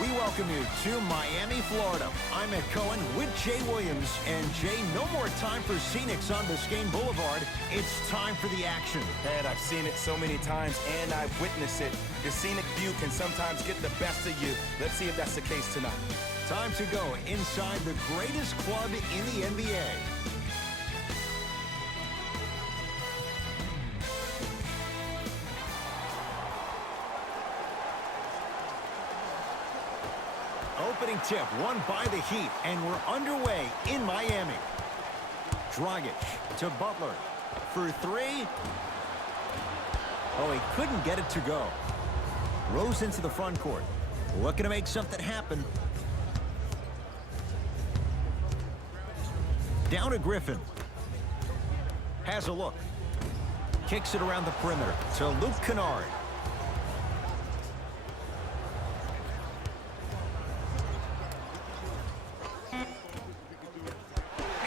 We welcome you to Miami, Florida. I'm Ed Cohen with Jay Williams. And Jay, no more time for scenics on Biscayne Boulevard. It's time for the action. Ed, I've seen it so many times, and I've witnessed it. The scenic view can sometimes get the best of you. Let's see if that's the case tonight. Time to go inside the greatest club in the NBA. Opening tip, won by the Heat, and we're underway in Miami. Dragic to Butler for three. Oh, he couldn't get it to go. Rose into the front court, looking to make something happen. Down to Griffin. Has a look. Kicks it around the perimeter to Luke Kennard.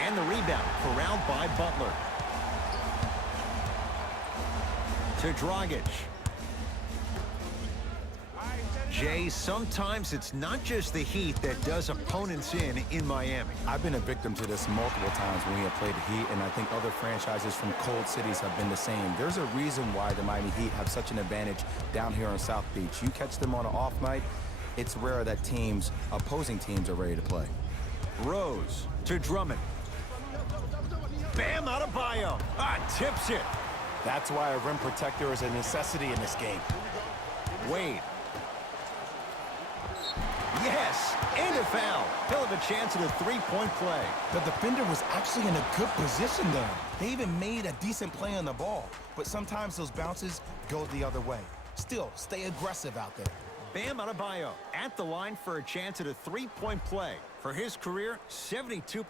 And the rebound corralled by Butler. To Dragic. Jay, sometimes it's not just the Heat that does opponents in Miami. I've been a victim to this multiple times when we have played the Heat, and I think other franchises from cold cities have been the same. There's a reason why the Miami Heat have such an advantage down here on South Beach. You catch them on an off night, it's rare that opposing teams are ready to play. Rose to Drummond. Bam Adebayo. Tips it. That's why a rim protector is a necessity in this game. Wade. Yes, and a foul. He'll have a chance at a three-point play. The defender was actually in a good position there. They even made a decent play on the ball, but sometimes those bounces go the other way. Still, stay aggressive out there. Bam Adebayo at the line for a chance at a three-point play. For his career, 72%.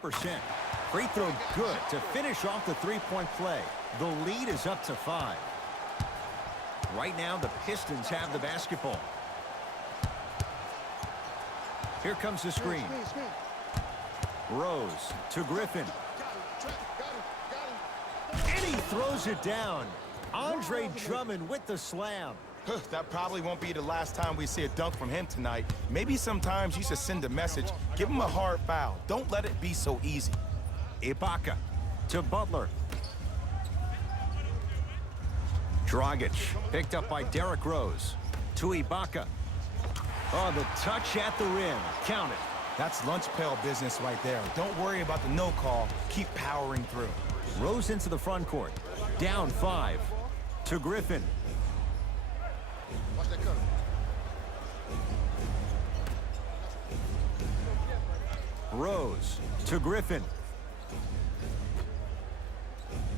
Free throw good to finish off the three-point play. The lead is up to 5. Right now, the Pistons have the basketball. Here comes the screen. Rose to Griffin. And he throws it down. Andre Drummond with the slam. That probably won't be the last time we see a dunk from him tonight. Maybe sometimes you should send a message. Give him a hard foul. Don't let it be so easy. Ibaka to Butler. Dragic picked up by Derrick Rose. To Ibaka. Oh, the touch at the rim. Count it. That's lunch pail business right there. Don't worry about the no call. Keep powering through. Rose into the front court. Down 5. To Griffin. Rose to Griffin.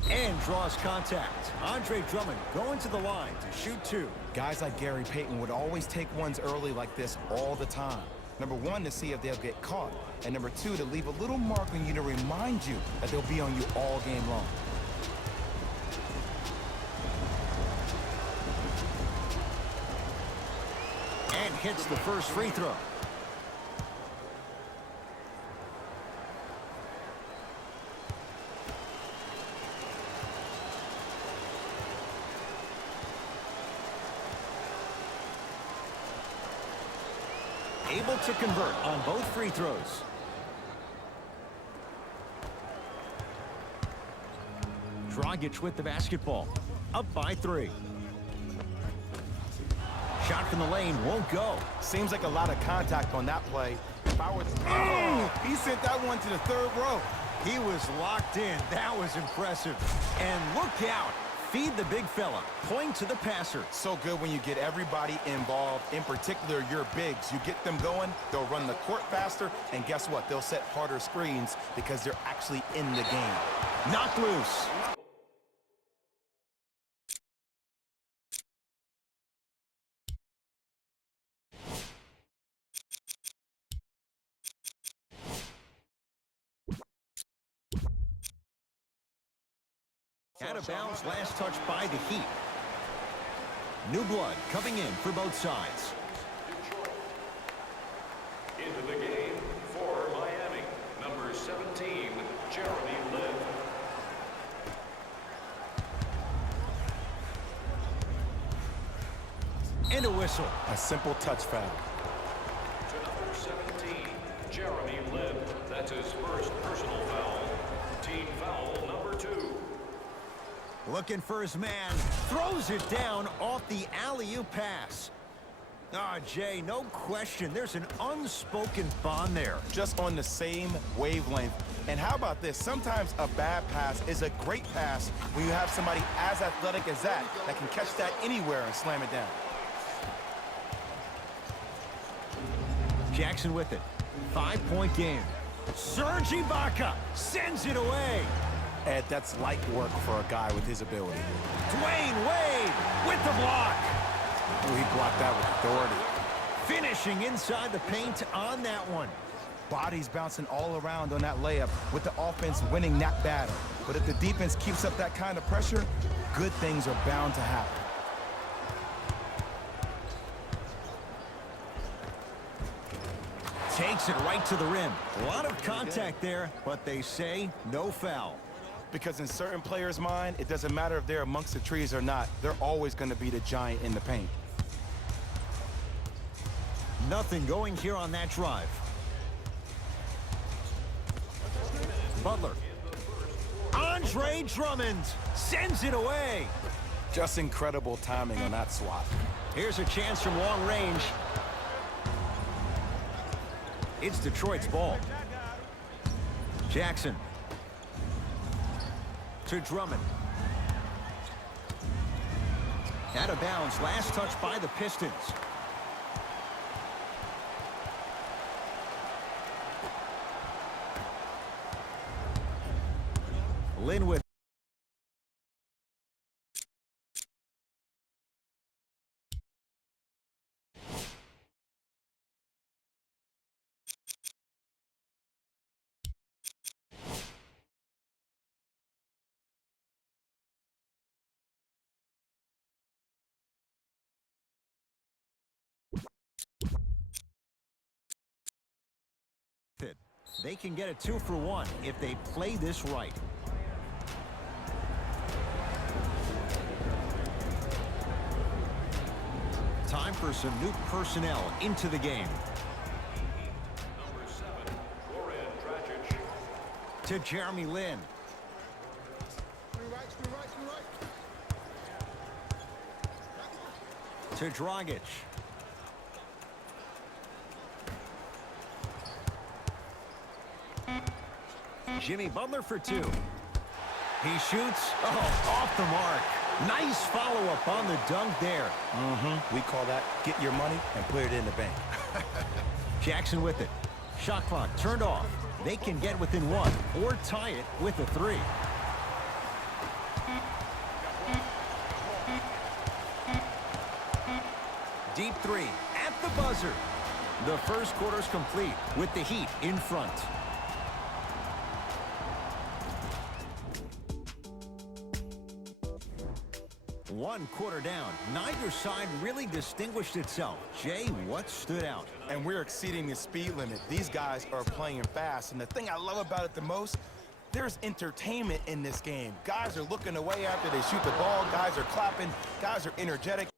And draws contact. Andre Drummond going to the line to shoot 2. Guys like Gary Payton would always take ones early like this all the time. Number 1, to see if they'll get caught. And number 2, to leave a little mark on you to remind you that they'll be on you all game long. And hits the first free throw. Able to convert on both free throws. Dragic with the basketball. Up by 3. Shot from the lane won't go. Seems like a lot of contact on that play. He sent that one to the third row. He was locked in. That was impressive. And look out. Feed the big fella. Point to the passer. So good when you get everybody involved, in particular your bigs. You get them going, they'll run the court faster, and guess what? They'll set harder screens because they're actually in the game. Knocked loose. Out of bounds, last touch by the Heat. New blood coming in for both sides. Into the game for Miami, number 17, Jeremy Lin. And a whistle. A simple touch foul. Jeremy Lin. That's his first personal foul. Team foul number 2. Looking for his man. Throws it down off the alley-oop pass. Jay, no question. There's an unspoken bond there. Just on the same wavelength. And how about this? Sometimes a bad pass is a great pass when you have somebody as athletic as that can catch that anywhere and slam it down. Jackson with it. 5-point game. Serge Ibaka sends it away. Ed, that's light work for a guy with his ability. Dwayne Wade with the block. Oh, he blocked that with authority. Finishing inside the paint on that one. Bodies bouncing all around on that layup with the offense winning that battle. But if the defense keeps up that kind of pressure, good things are bound to happen. Takes it right to the rim. A lot of contact there, but they say no foul. Because in certain players' mind, it doesn't matter if they're amongst the trees or not. They're always going to be the giant in the paint. Nothing going here on that drive. Butler. Andre Drummond sends it away. Just incredible timing on that swat. Here's a chance from long range. It's Detroit's ball. Jackson. To Drummond. Out of bounds. Last touch by the Pistons. Lin with it. They can get a 2-for-1 if they play this right. Time for some new personnel into the game. Number 7, Goran Dragic. To Jeremy Lin. To Dragic. Jimmy Butler for 2. He shoots. Oh, off the mark. Nice follow-up on the dunk there. We call that get your money and put it in the bank. Jackson with it. Shot clock turned off. They can get within 1 or tie it with a 3. Deep 3 at the buzzer. The first quarter's complete with the Heat in front. One quarter down. Neither side really distinguished itself. Jay, what stood out? And we're exceeding the speed limit. These guys are playing fast. And the thing I love about it the most, there's entertainment in this game. Guys are looking away after they shoot the ball. Guys are clapping. Guys are energetic.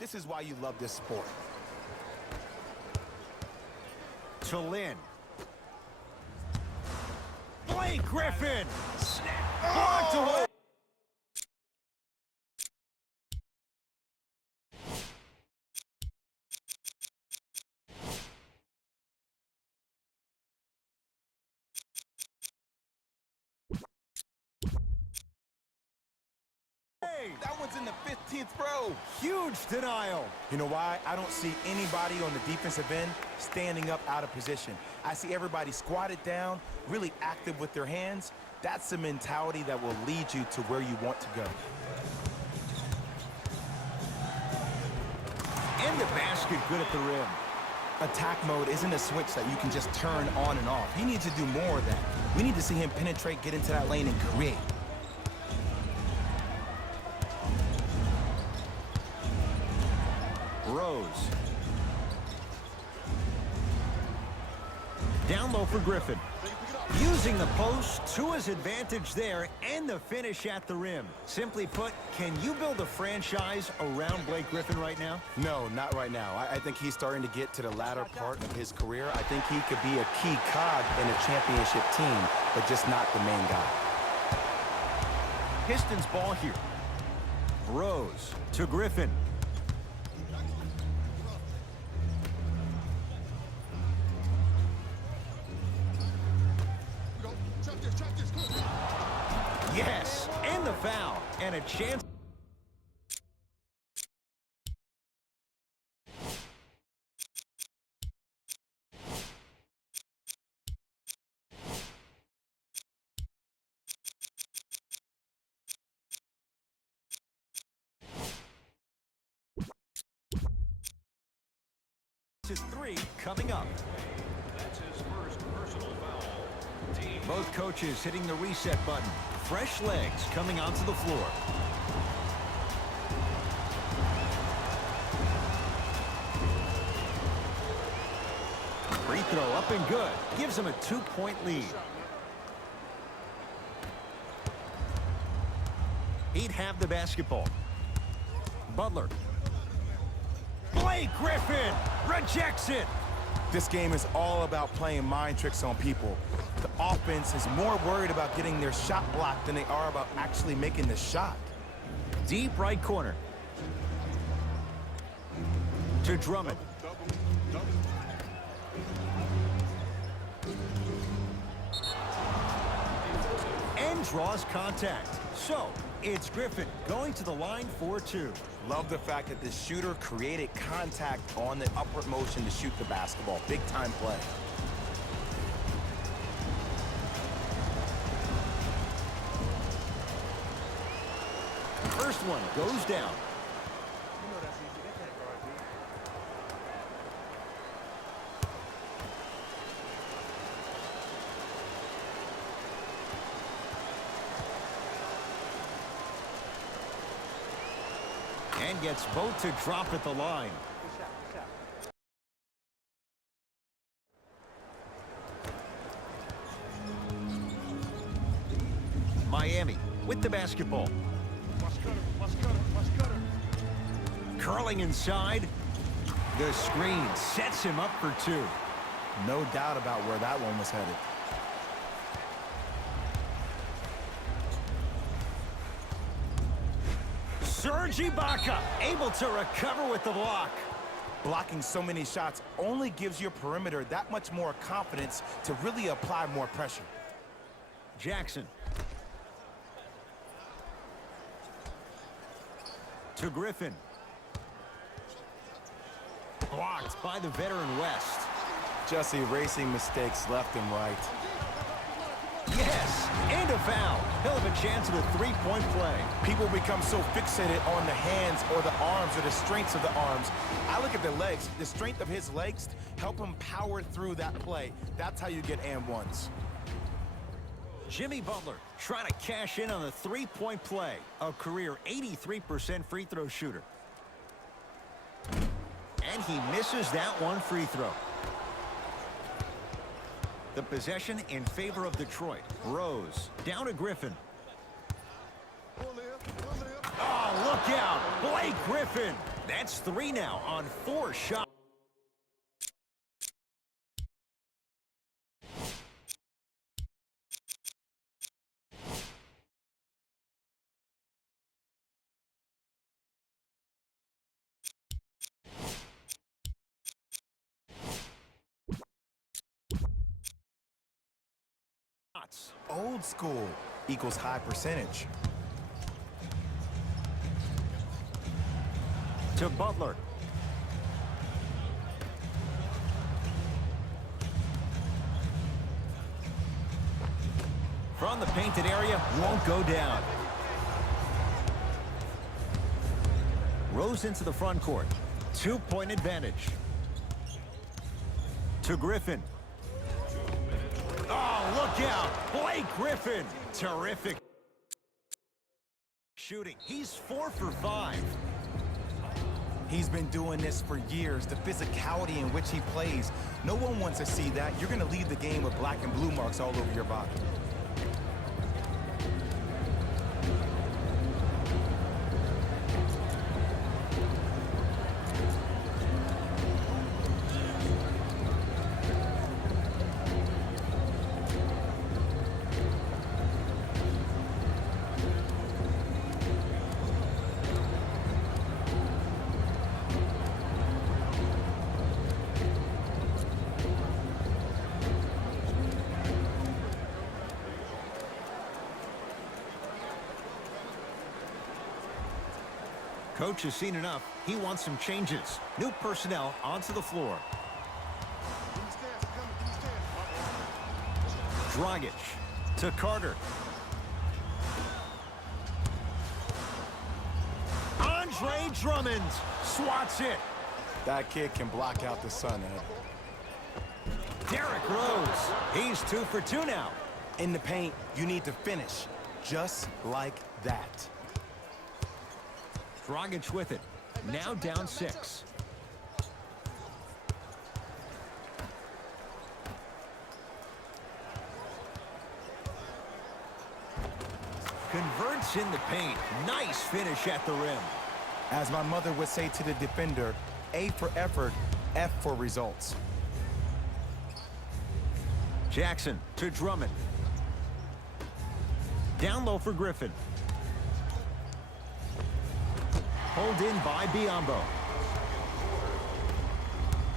This is why you love this sport. To Lin. Blake Griffin. Snap. Blocked away. That one's in the 15th row. Huge denial. You know why? I don't see anybody on the defensive end standing up out of position. I see everybody squatted down, really active with their hands. That's the mentality that will lead you to where you want to go. And the basket good at the rim. Attack mode isn't a switch that you can just turn on and off. He needs to do more of that. We need to see him penetrate, get into that lane, and create. Rose. Down low for Griffin. Using the post to his advantage there, and the finish at the rim. Simply put, can you build a franchise around Blake Griffin right now? No, not right now. I think he's starting to get to the latter part of his career. I think he could be a key cog in a championship team, but just not the main guy. Pistons ball here. Rose to Griffin. Yes, and the foul, and a chance. To 3 coming up. That's his first personal foul. Team Both coaches hitting the reset button. Fresh legs coming onto the floor. Free throw up and good. Gives him a 2-point lead. He'd have the basketball. Butler. Blake Griffin rejects it. This game is all about playing mind tricks on people. The offense is more worried about getting their shot blocked than they are about actually making the shot. Deep right corner. To Drummond. And draws contact. So, it's Griffin going to the line for 2. Love the fact that the shooter created contact on the upward motion to shoot the basketball. Big time play. First one goes down. And gets both to drop at the line. Miami with the basketball. Curling inside. The screen sets him up for 2. No doubt about where that one was headed. Serge Ibaka able to recover with the block. Blocking so many shots only gives your perimeter that much more confidence to really apply more pressure. Jackson. To Griffin. Blocked by the veteran West. Just erasing mistakes left and right. Yes, and a foul. He'll have a chance at a 3-point play. People become so fixated on the hands or the arms or the strengths of the arms. I look at the legs. The strength of his legs help him power through that play. That's how you get and ones. Jimmy Butler trying to cash in on the 3-point play. A career 83% free throw shooter. And he misses that one free throw. The possession in favor of Detroit. Rose down to Griffin. Oh, look out. Blake Griffin. That's 3 now on 4 shots. Old school equals high percentage. To Butler. From the painted area, won't go down. Rose into the front court. 2-point advantage. To Griffin. Oh, look out. Blake Griffin. Terrific shooting. He's 4 for 5. He's been doing this for years, the physicality in which he plays. No one wants to see that. You're going to leave the game with black and blue marks all over your body. Coach has seen enough. He wants some changes. New personnel onto the floor. Dragic to Carter. Andre Drummond swats it. That kid can block out the sun, Ed. Derrick Rose. He's 2 for 2 now. In the paint, you need to finish just like that. Dragic with it. Now down 6. Converts in the paint. Nice finish at the rim. As my mother would say to the defender, A for effort, F for results. Jackson to Drummond. Down low for Griffin. Pulled in by Biyombo.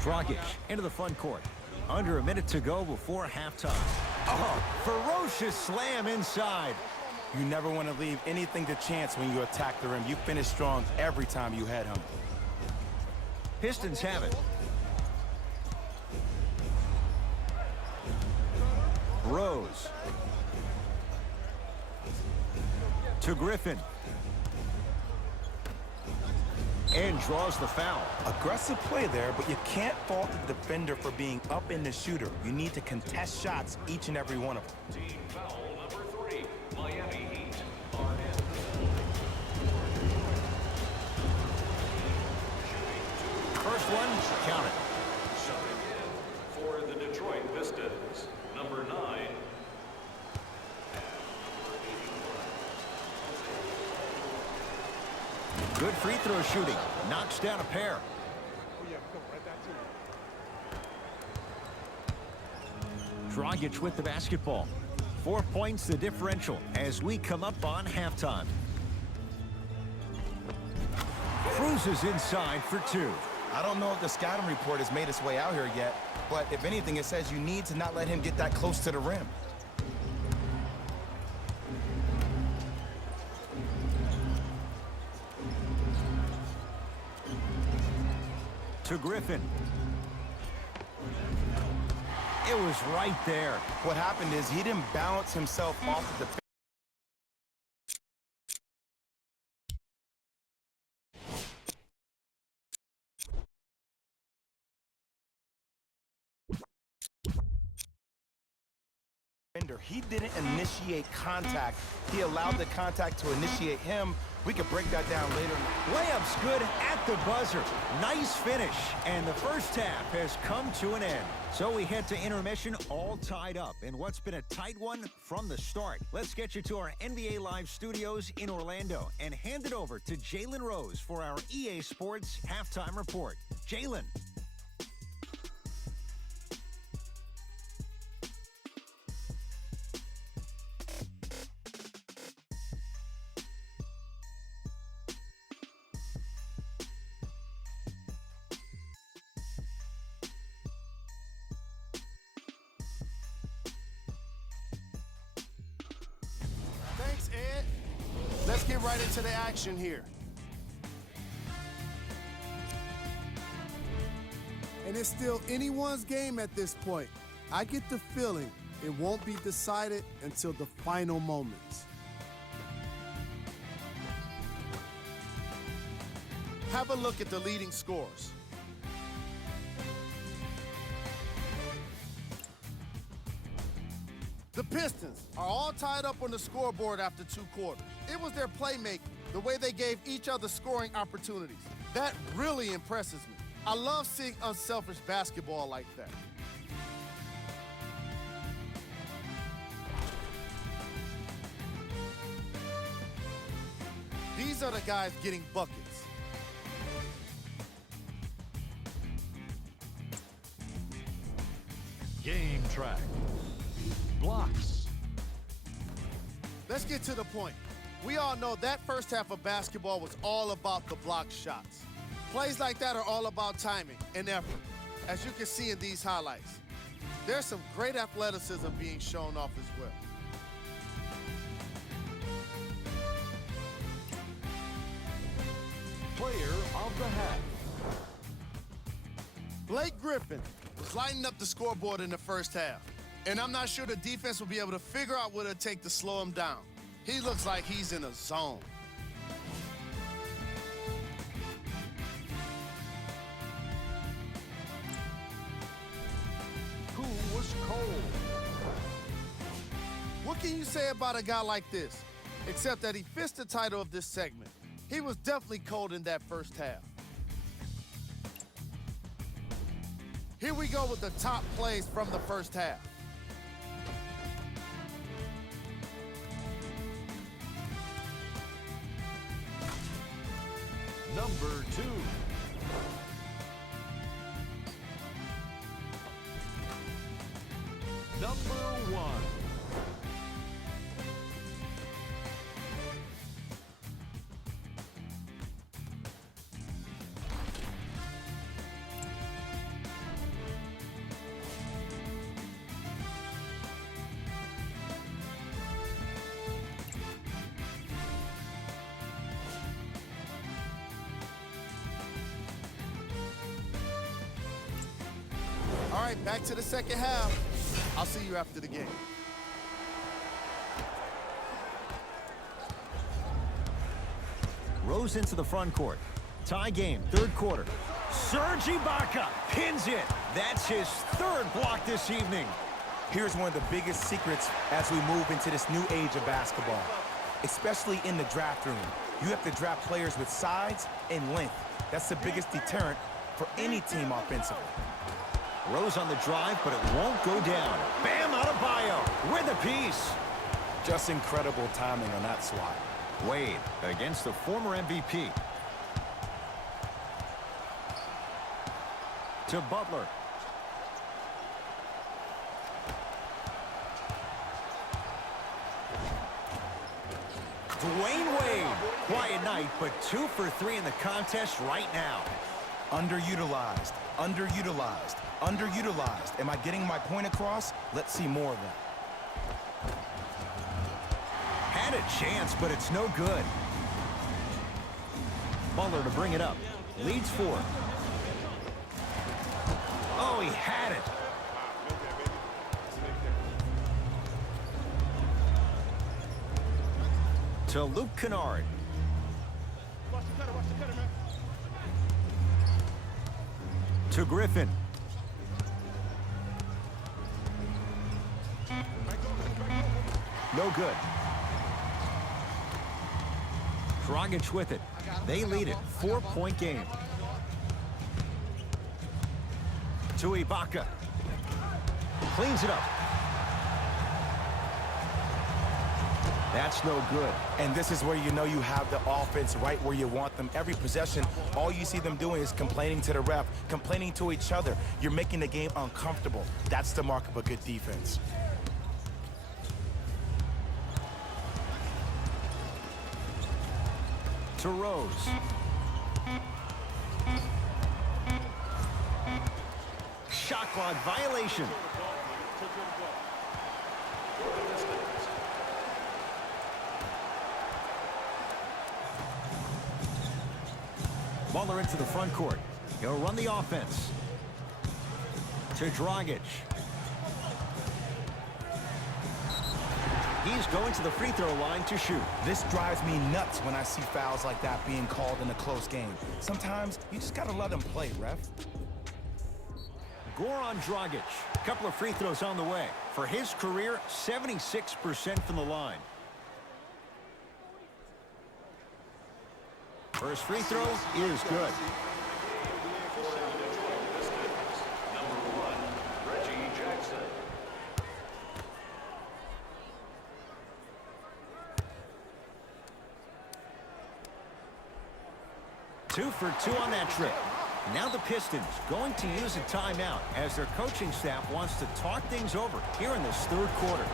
Dragic into the front court. Under a minute to go before halftime. Oh, ferocious slam inside. You never want to leave anything to chance when you attack the rim. You finish strong every time you head home. Pistons have it. Rose. To Griffin. And draws the foul. Aggressive play there, but you can't fault the defender for being up in the shooter. You need to contest shots, each and every one of them. Team foul number 3. Miami Heat are in. First one, count it. Subbing in for the Detroit Pistons, number 9. Good free throw shooting. Knocks down a pair. Dragic with the basketball. 4 points the differential as we come up on halftime. Cruises inside for 2. I don't know if the scouting report has made its way out here yet, but if anything, it says you need to not let him get that close to the rim. To Griffin. It was right there. What happened is he didn't balance himself off of the defender. He didn't initiate contact. He allowed the contact to initiate him. We could break that down later. Layup's good at the buzzer. Nice finish. And the first half has come to an end. So we head to intermission all tied up in what's been a tight one from the start. Let's get you to our NBA Live studios in Orlando and hand it over to Jalen Rose for our EA Sports Halftime Report. Jalen. Thanks, Ed. Let's get right into the action here. And it's still anyone's game at this point. I get the feeling it won't be decided until the final moments. Have a look at the leading scores. The Pistons are all tied up on the scoreboard after 2 quarters. It was their playmaking, the way they gave each other scoring opportunities. That really impresses me. I love seeing unselfish basketball like that. These are the guys getting buckets. Game track. Blocks. Let's get to the point. We all know that first half of basketball was all about the block shots. Plays like that are all about timing and effort, as you can see in these highlights. There's some great athleticism being shown off as well. Player of the half. Blake Griffin was lighting up the scoreboard in the first half, and I'm not sure the defense will be able to figure out what it'll take to slow him down. He looks like he's in a zone. Who was cold? What can you say about a guy like this, except that he fits the title of this segment? He was definitely cold in that first half. Here we go with the top plays from the first half. Number 2. Number 1. All right, back to the second half. I'll see you after the game. Rose into the front court. Tie game, third quarter. Serge Ibaka pins it. That's his third block this evening. Here's one of the biggest secrets as we move into this new age of basketball, especially in the draft room. You have to draft players with size and length. That's the biggest deterrent for any team offensively. Rose on the drive, but it won't go down. Bam Adebayo with a piece. Just incredible timing on that swat. Wade against the former MVP. To Butler. Dwayne Wade. Quiet night, but 2 for 3 in the contest right now. Underutilized, underutilized, underutilized. Am I getting my point across? Let's see more of that. Had a chance, but it's no good. Butler to bring it up. Leads 4. Oh, he had it. To Luke Kennard. To Griffin. No good. Dragic with it. They lead it. 4-point game. To Ibaka. Cleans it up. That's no good. And this is where you know you have the offense right where you want them. Every possession, all you see them doing is complaining to the ref, complaining to each other. You're making the game uncomfortable. That's the mark of a good defense. To Rose. Shot clock violation. Butler into the front court. He'll run the offense. To Dragic. He's going to the free throw line to shoot. This drives me nuts when I see fouls like that being called in a close game. Sometimes you just gotta let them play, ref. Goran Dragic. A couple of free throws on the way. For his career, 76% from the line. First free throw is good. Number 1, Reggie Jackson. Two for two on that trip. Now the Pistons going to use a timeout as their coaching staff wants to talk things over here in this third quarter.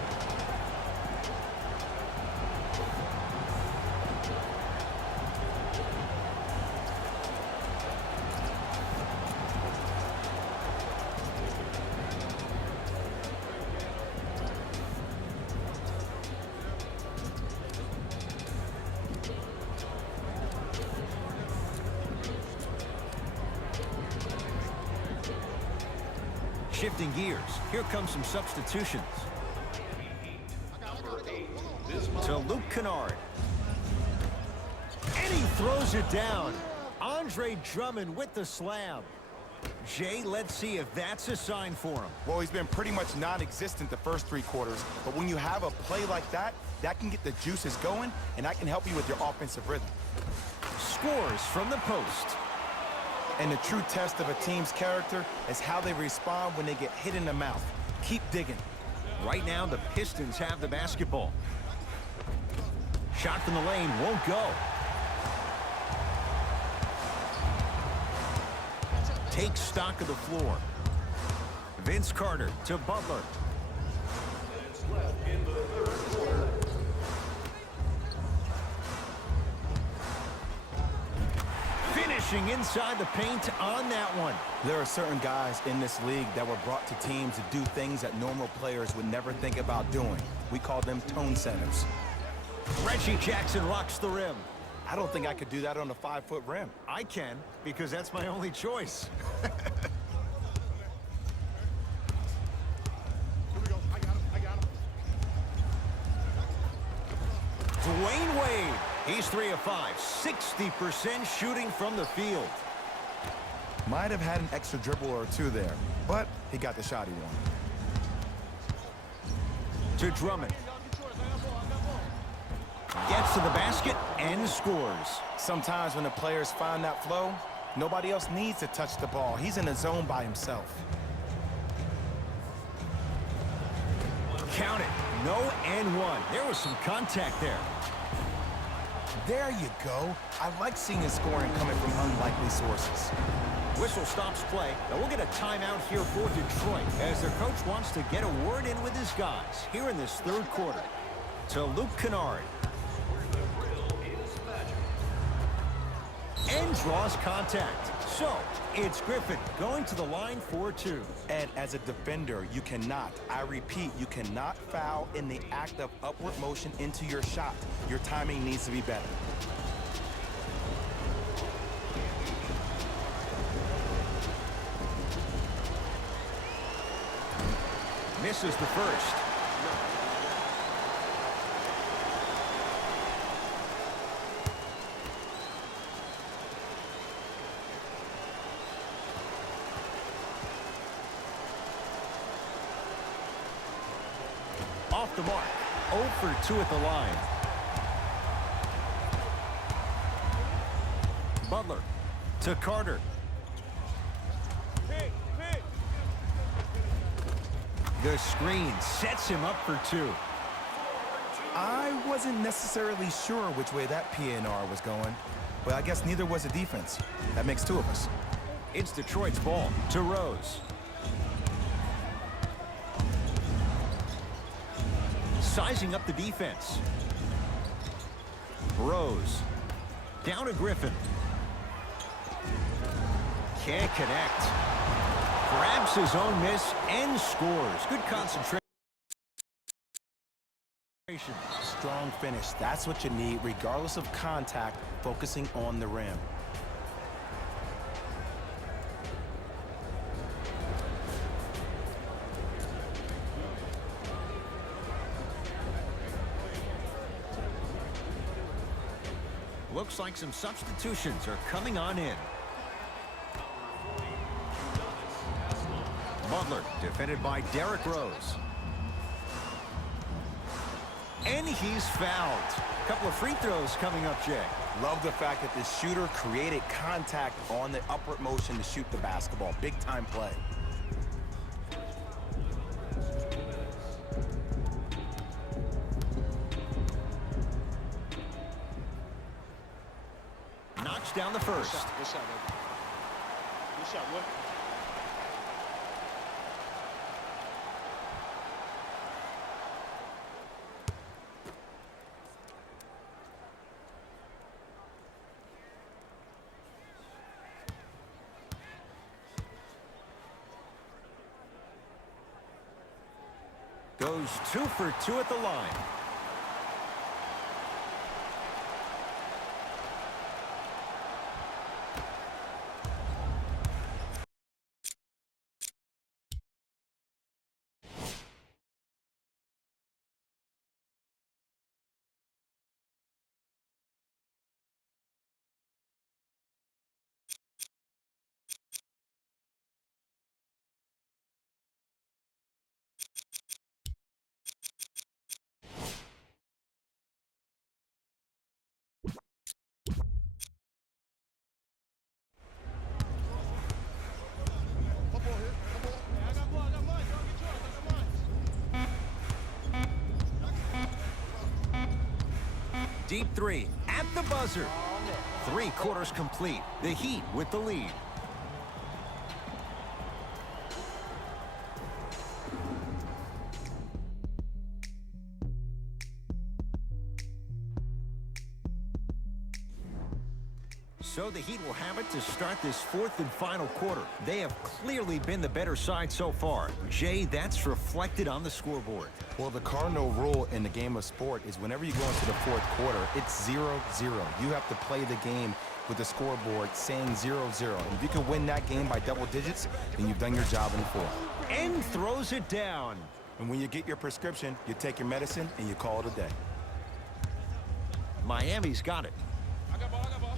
Shifting gears, here come some substitutions. To Luke Kennard. And he throws it down. Andre Drummond with the slam. Jay, let's see if that's a sign for him. Well, he's been pretty much non-existent the first 3 quarters, but when you have a play like that, that can get the juices going, and that can help you with your offensive rhythm. Scores from the post. And the true test of a team's character is how they respond when they get hit in the mouth. Keep digging. Right now, the Pistons have the basketball. Shot from the lane won't go. Takes stock of the floor. Vince Carter to Butler. Finishing inside the paint on that one. There are certain guys in this league that were brought to teams to do things that normal players would never think about doing. We call them tone setters. Reggie Jackson rocks the rim. I don't think I could do that on a 5-foot rim. I can, because that's my only choice. Dwayne Wade. He's 3 of 5, 60% shooting from the field. Might have had an extra dribble or two there, but he got the shot he wanted. To Drummond. Gets to the basket and scores. Sometimes when the players find that flow, nobody else needs to touch the ball. He's in the zone by himself. Count it. No and one. There was some contact there. There you go. I like seeing his scoring coming from unlikely sources. Whistle stops play. Now we'll get a timeout here for Detroit as their coach wants to get a word in with his guys here in this third quarter. To Luke Kennard. And draws contact. So, it's Griffin going to the line for 2. And as a defender, you cannot, I repeat, you cannot foul in the act of upward motion into your shot. Your timing needs to be better. Misses the first. Off the mark. 0 for 2 at the line. Butler to Carter. The screen sets him up for 2. I wasn't necessarily sure which way that PNR was going, but I guess neither was the defense. That makes 2 of us. It's Detroit's ball to Rose. Sizing up the defense. Rose. Down to Griffin. Can't connect. Grabs his own miss and scores. Good concentration. Strong finish. That's what you need, regardless of contact, focusing on the rim. Looks like some substitutions are coming on in. Butler, defended by Derrick Rose. And he's fouled. A couple of free throws coming up, Jay. Love the fact that the shooter created contact on the upward motion to shoot the basketball. Big time play. Knocks down the first. Good shot, baby. Good shot, boy. Goes 2 for 2 at the line. Deep three at the buzzer. 3 quarters complete. The Heat with the lead. So the Heat will have it to start this 4th and final quarter. They have clearly been the better side so far. Jay, that's reflected on the scoreboard. Well, the cardinal rule in the game of sport is whenever you go into the 4th quarter, it's 0-0. You have to play the game with the scoreboard saying 0-0. And if you can win that game by double digits, then you've done your job in the 4th. And throws it down. And when you get your prescription, you take your medicine and you call it a day. Miami's got it. I got ball, I got ball.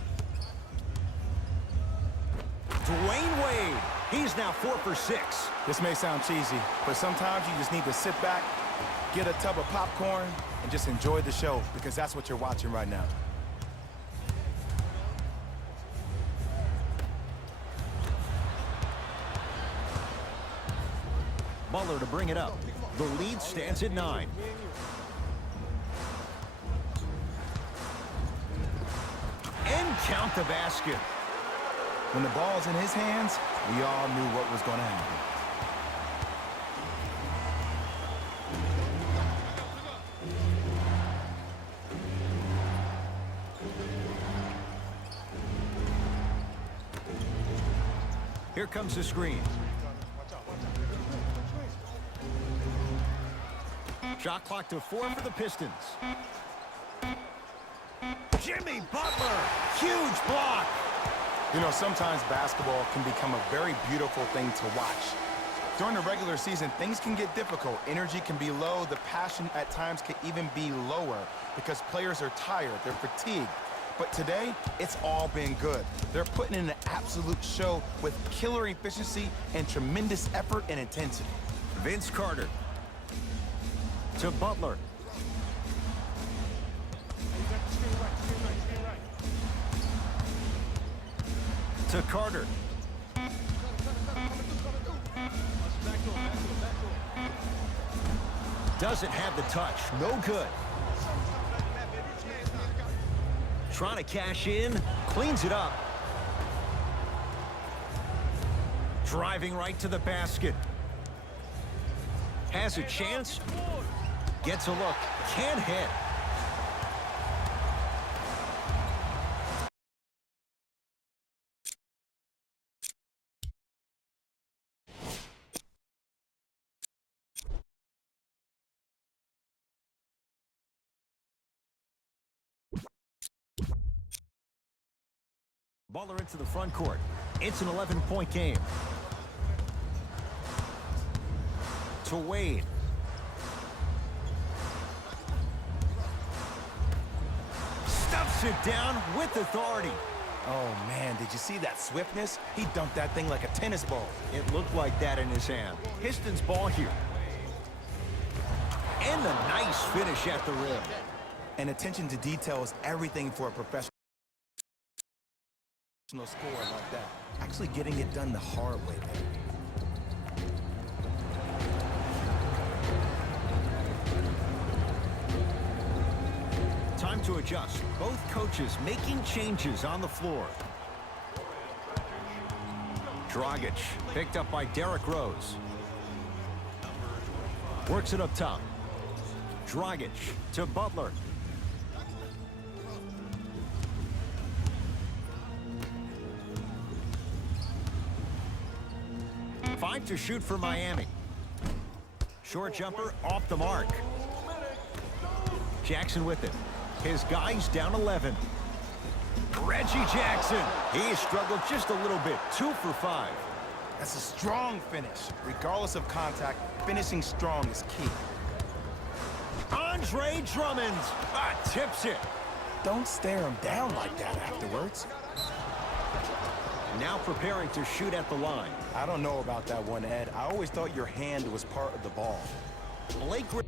Dwayne Wade. He's now 4 for 6. This may sound cheesy, but sometimes you just need to sit back, get a tub of popcorn, and just enjoy the show, because that's what you're watching right now. Butler to bring it up. The lead stands at 9. And count the basket. When the ball's in his hands, we all knew what was going to happen. Here comes the screen. Shot clock to 4 for the Pistons. Jimmy Butler, huge block. You know, sometimes basketball can become a very beautiful thing to watch. During the regular season, things can get difficult. Energy can be low. The passion at times can even be lower because players are tired. They're fatigued. But today, it's all been good. They're putting in an absolute show with killer efficiency and tremendous effort and intensity. Vince Carter to Butler. To Carter. Doesn't have the touch. No good. Trying to cash in. Cleans it up. Driving right to the basket. Has a chance. Gets a look. Can't hit. Butler into the front court. It's an 11-point game. To Wade. Stuffs it down with authority. Oh, man, did you see that swiftness? He dunked that thing like a tennis ball. It looked like that in his hand. Pistons ball here. And a nice finish at the rim. And attention to detail is everything for a professional. Score like that. Actually getting it done the hard way, man. Time to adjust. Both coaches making changes on the floor. Dragic picked up by Derrick Rose. Works it up top. Dragic to Butler. Five to shoot for Miami. Short jumper off the mark. Jackson with it. His guy's down 11. Reggie Jackson. He struggled just a little bit. 2 for 5. That's a strong finish. Regardless of contact, finishing strong is key. Andre Drummond tips it. Don't stare him down like that afterwards. Now preparing to shoot at the line. I don't know about that one, Ed. I always thought your hand was part of the ball. Blake Griffin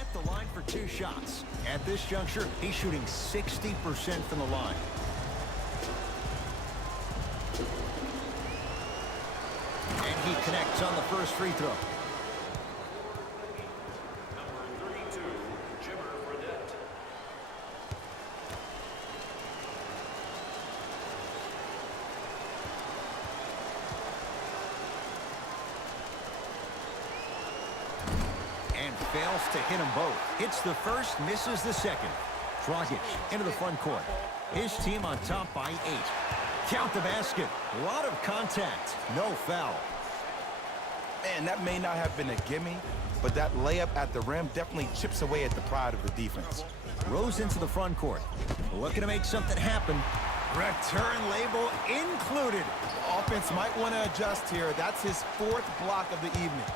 at the line for 2 shots. At this juncture, he's shooting 60% from the line. And he connects on the first free throw. Number 32, Jimmer Fredette. And fails to hit them both. Hits the first, misses the second. Dragic into the front court. His team on top by 8. Count the basket. A lot of contact. No foul. Man, that may not have been a gimme, but that layup at the rim definitely chips away at the pride of the defense. Rose into the front court. Looking to make something happen. Return label included. Offense might want to adjust here. That's his 4th block of the evening.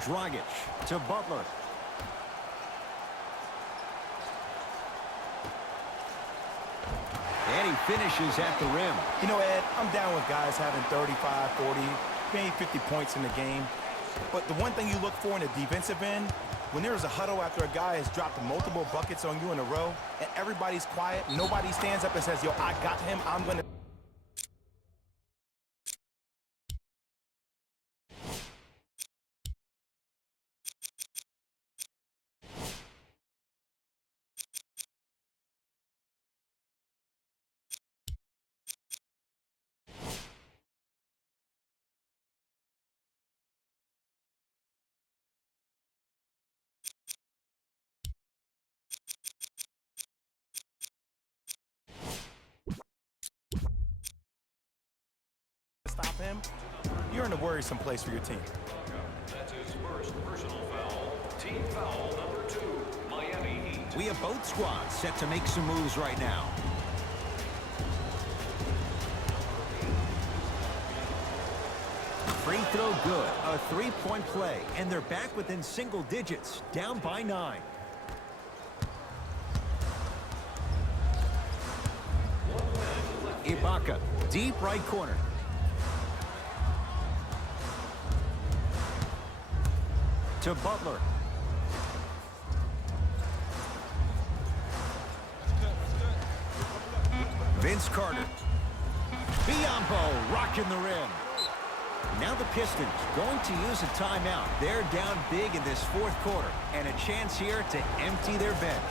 Dragic to Butler. And he finishes at the rim. You know, Ed, I'm down with guys having 35, 40, maybe 50 points in the game. But the one thing you look for in a defensive end, when there's a huddle after a guy has dropped multiple buckets on you in a row, and everybody's quiet, nobody stands up and says, yo, I got him, I'm going to... stop him, you're in a worrisome place for your team. That's his first personal foul. Team foul number 2, Miami Heat. We have both squads set to make some moves right now. Free throw good. A 3-point play. And they're back within single digits. Down by 9. Ibaka. Deep right corner. To Butler. Vince Carter. Biyombo rocking the rim. Now the Pistons going to use a timeout. They're down big in this 4th quarter. And a chance here to empty their bench.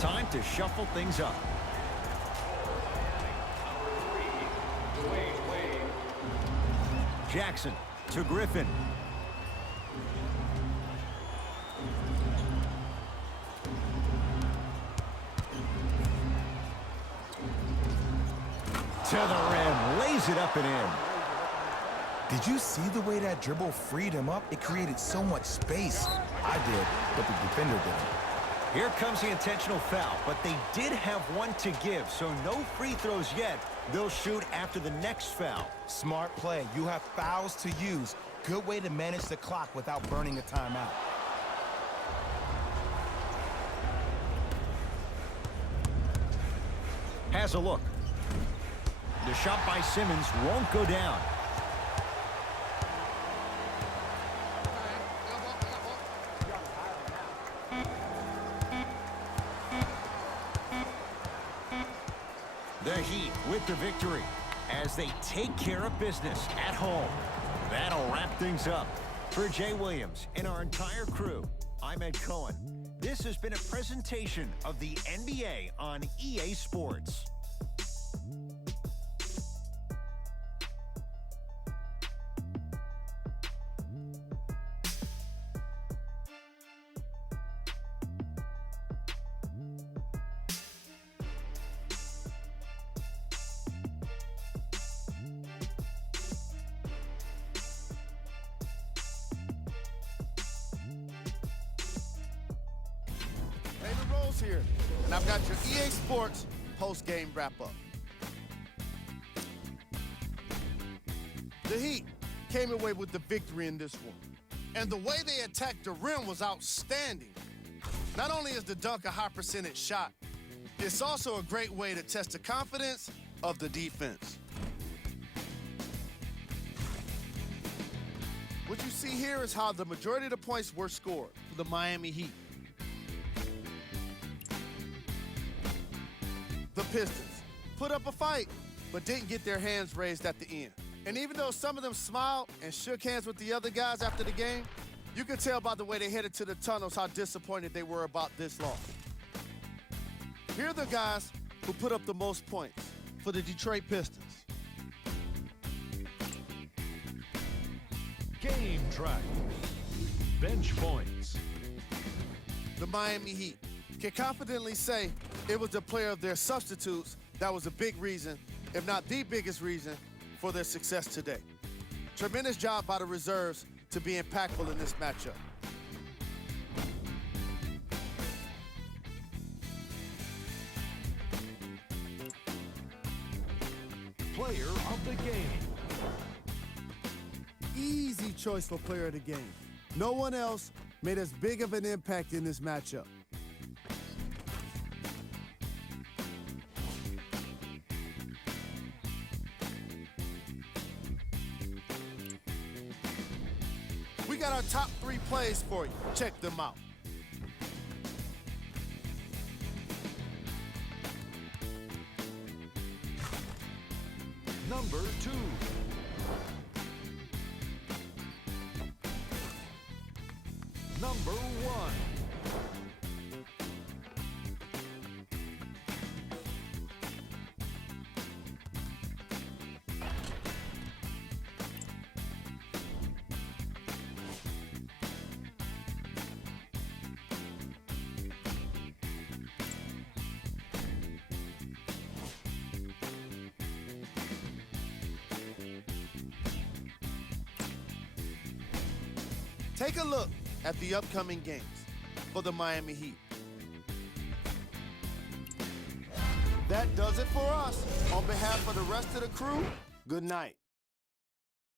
Time to shuffle things up. Jackson to Griffin. To the rim, lays it up and in. Did you see the way that dribble freed him up? It created so much space. I did, but the defender didn't. Here comes the intentional foul, but they did have one to give, so no free throws yet. They'll shoot after the next foul. Smart play. You have fouls to use. Good way to manage the clock without burning a timeout. Has a look. The shot by Simmons won't go down. The Heat with the victory as they take care of business at home. That'll wrap things up. For Jay Williams and our entire crew, I'm Ed Cohen. This has been a presentation of the NBA on EA Sports. Taylor Rose here, and I've got your EA Sports post-game wrap-up. The Heat came away with the victory in this one, and the way they attacked the rim was outstanding. Not only is the dunk a high-percentage shot, it's also a great way to test the confidence of the defense. What you see here is how the majority of the points were scored for the Miami Heat. The Pistons put up a fight, but didn't get their hands raised at the end. And even though some of them smiled and shook hands with the other guys after the game, you could tell by the way they headed to the tunnels how disappointed they were about this loss. Here are the guys who put up the most points for the Detroit Pistons. Game track. Bench points. The Miami Heat can confidently say it was the player of their substitutes that was a big reason, if not the biggest reason, for their success today. Tremendous job by the reserves to be impactful in this matchup. Player of the game. Easy choice for player of the game. No one else made as big of an impact in this matchup. We got our top 3 plays for you. Check them out. Number 2. Number 1. Take a look at the upcoming games for the Miami Heat. That does it for us. On behalf of the rest of the crew, good night.